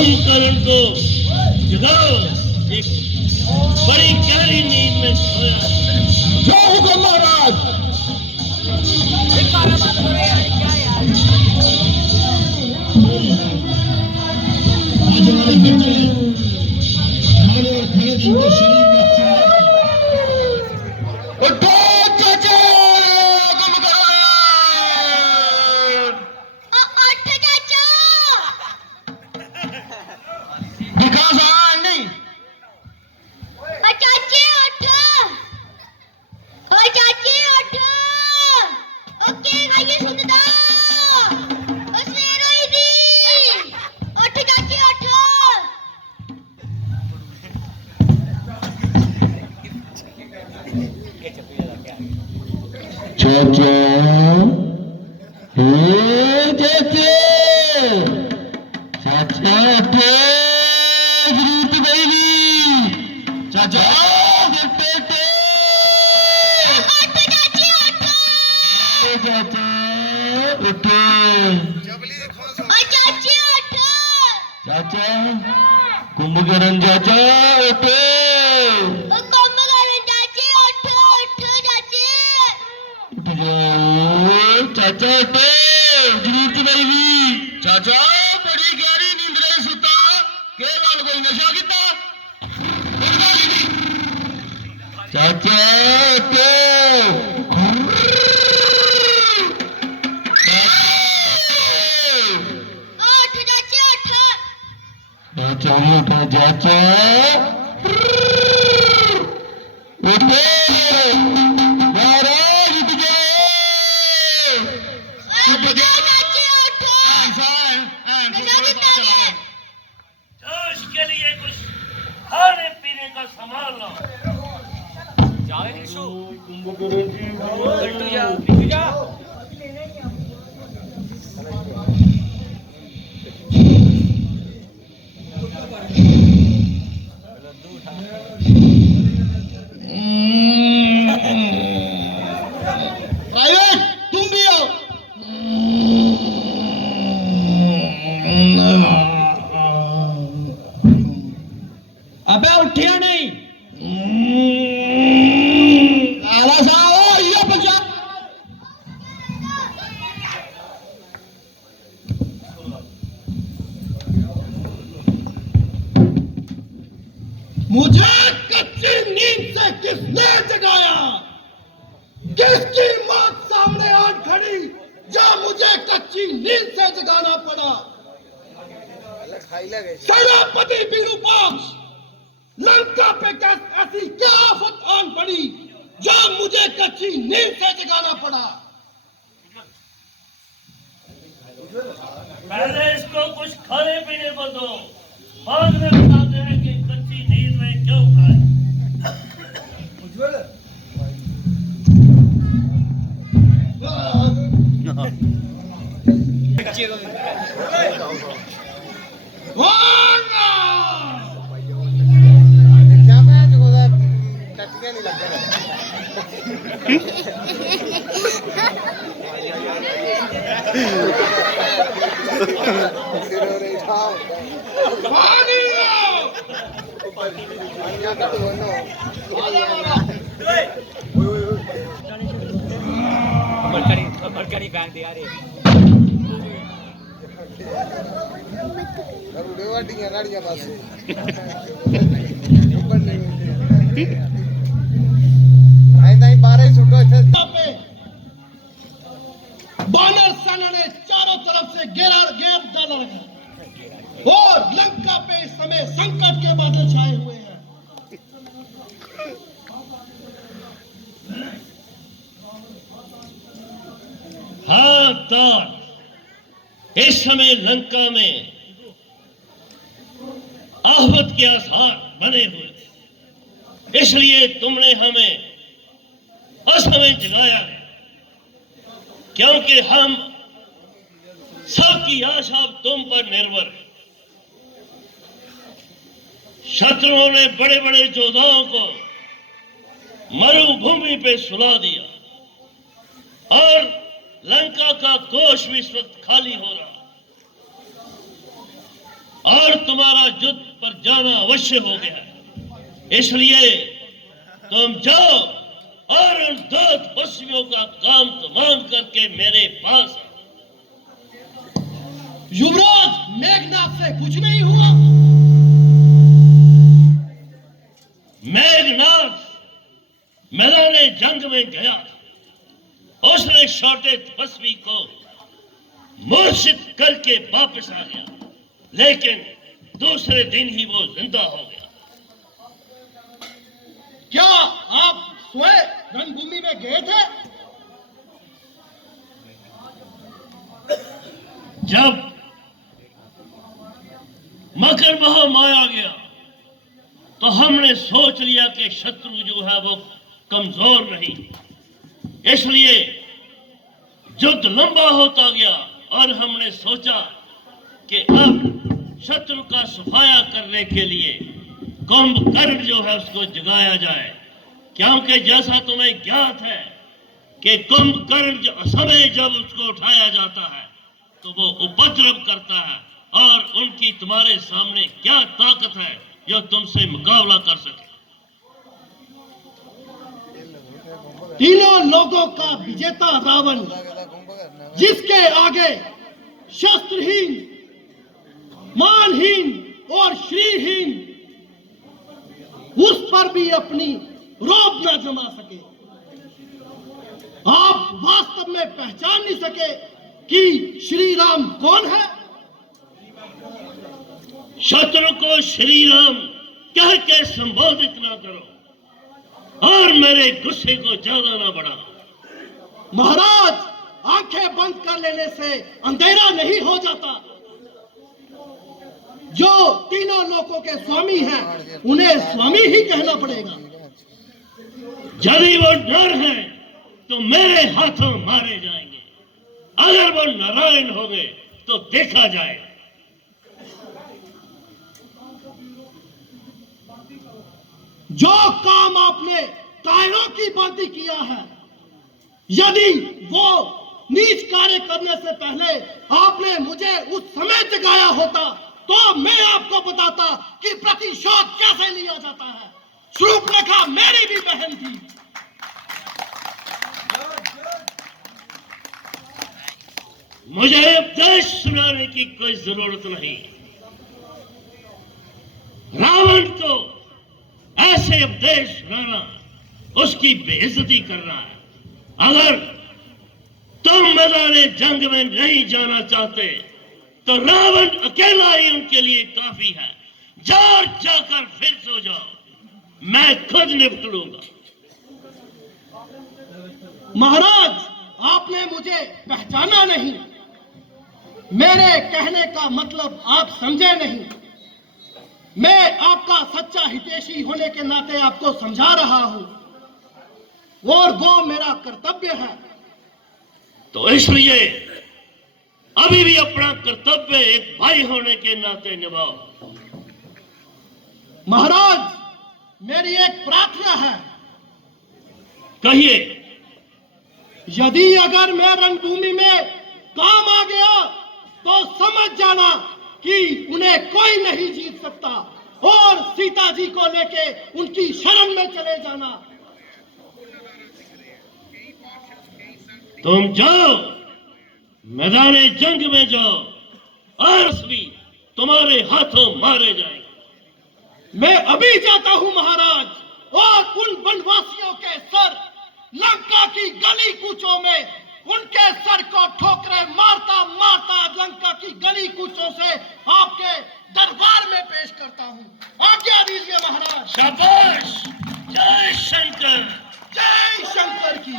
कुंभकर्ण को जगाओ, एक बड़ी गहरी नींद में सोया। जो हुक्म महाराज। आज हमारे बच्चे खड़े दिन के शरीर में उठो चाचा, विकास नहीं चाचा, हे चाचा, चाचा उठो, जरूरत बेबी, चाचा बेटे, चाचा उठो, चाचा कुंभकर्ण चाचा उठो, चाचा उठो, जरूरत बेबी, चाचा बड़ी गहरी नींद रही सुता के नाल कोई नशा किता, चाचा उठो, चाचा उठो, चाचा उठो, महाराज उठ जोश के लिए कुछ खाने पीने का सामान लो। कुंभकर्ण जी प्राइवेट तुम भी आओ। अबे उठिया नहीं, आला साओ ये बजा। मुझे कच्ची नींद से किसने जगाया? किसकी मौत सामने आन खड़ी जो मुझे कच्ची नींद से जगाना पड़ा? सेनापति विरूपाक्ष, लंका पे ऐसी क्या आफत आन पड़ी जो मुझे कच्ची नींद से जगाना पड़ा? पहले इसको कुछ खाने पीने को दो, बाद में बताते हैं कि कच्ची नींद में क्यों खाए। बड़कड़ी बैंक दिया रे वाटियां गाड़ियां पासे बानर सेना ने चारों तरफ से घेर डाला है और लंका पे इस समय संकट के बादल छाए हुए हैं। हाँ तार, इस समय लंका में आहवत के आसार बने हुए थे, इसलिए तुमने हमें असमय जगाया है, क्योंकि हम सबकी आशा तुम पर निर्भर है। शत्रुओं ने बड़े बड़े योद्धाओं को मरुभूमि पे सुला दिया और लंका का कोष भी इस वक्त खाली हो रहा। और तुम्हारा युद्ध पर जाना अवश्य हो गया है। इसलिए तुम जाओ और उन दो तपस्वियों का काम तमाम करके मेरे पास आओ। युवराज, मेघनाथ से कुछ नहीं हुआ? मेघनाथ मैदाने जंग में गया, उसने छोटे तपस्वी को मूर्छित करके वापस आ गया, लेकिन दूसरे दिन ही वो जिंदा हो गया। क्या आप स्वयं रणभूमि में गए थे? जब मकर माया गया तो हमने सोच लिया कि शत्रु जो है वो कमजोर नहीं, इसलिए युद्ध लंबा होता गया और हमने सोचा कि अब शत्रु का सफाया करने के लिए कुंभकर्ण जो है उसको जगाया जाए, क्योंकि जैसा तुम्हें ज्ञात है कि कुंभकर्ण समय जब उसको उठाया जाता है तो वो उपद्रव करता है, और उनकी तुम्हारे सामने क्या ताकत है जो तुमसे मुकाबला कर सके। तीनों लोगों का विजेता रावण, जिसके आगे शस्त्रहीन, मानहीन और श्रीहीन, उस पर भी अपनी रौब न जमा सके। आप वास्तव में पहचान नहीं सके कि श्री राम कौन है? शत्रु को श्री राम कह के संबोधित ना करो और मेरे गुस्से को ज्यादा ना बढ़ाओ। महाराज, आंखें बंद कर लेने से अंधेरा नहीं हो जाता। जो तीनों लोकों के स्वामी हैं, उन्हें स्वामी ही कहना पड़ेगा। यदि वो डर है तो मेरे हाथों मारे जाएंगे, अगर वो नारायण हो गए तो देखा जाएगा। जो काम आपने कायरों की भांति किया है, यदि वो नीच कार्य करने से पहले आपने मुझे उस समय जगाया होता तो मैं आपको बताता कि प्रतिशोध कैसे लिया जाता है। शूर्पणखा मेरी भी बहन थी। मुझे उपदेश सुनाने की कोई जरूरत नहीं। रावण को ऐसे उपदेश सुनाना उसकी बेइज्जती करना है। अगर तुम मैदाने जंग में नहीं जाना चाहते तो रावण अकेला ही उनके लिए काफी है। जाकर फिर सो जाओ, मैं खुद निपट लूंगा। महाराज, आपने मुझे पहचाना नहीं। मेरे कहने का मतलब आप समझे नहीं। मैं आपका सच्चा हितैषी होने के नाते आपको समझा रहा हूं, और वो मेरा कर्तव्य है। तो इसलिए अभी भी अपना कर्तव्य एक भाई होने के नाते निभाओ। महाराज, मेरी एक प्रार्थना है। कहिए। यदि अगर मैं रणभूमि में काम आ गया तो समझ जाना कि उन्हें कोई नहीं जीत सकता, और सीता जी को लेके उनकी शरण में चले जाना। तुम जाओ, मैदाने जंग में जाओ, और भी तुम्हारे हाथों मारे जाएंगे। मैं अभी जाता हूं महाराज, और उन वनवासियों के सर लंका की गली कूचों में उनके सर को ठोकरे मारता मारता लंका की गली कूचों से आपके दरबार में पेश करता हूं। आज्ञा दीजिए महाराज। शाबाश। जय शंकर। जय शंकर की।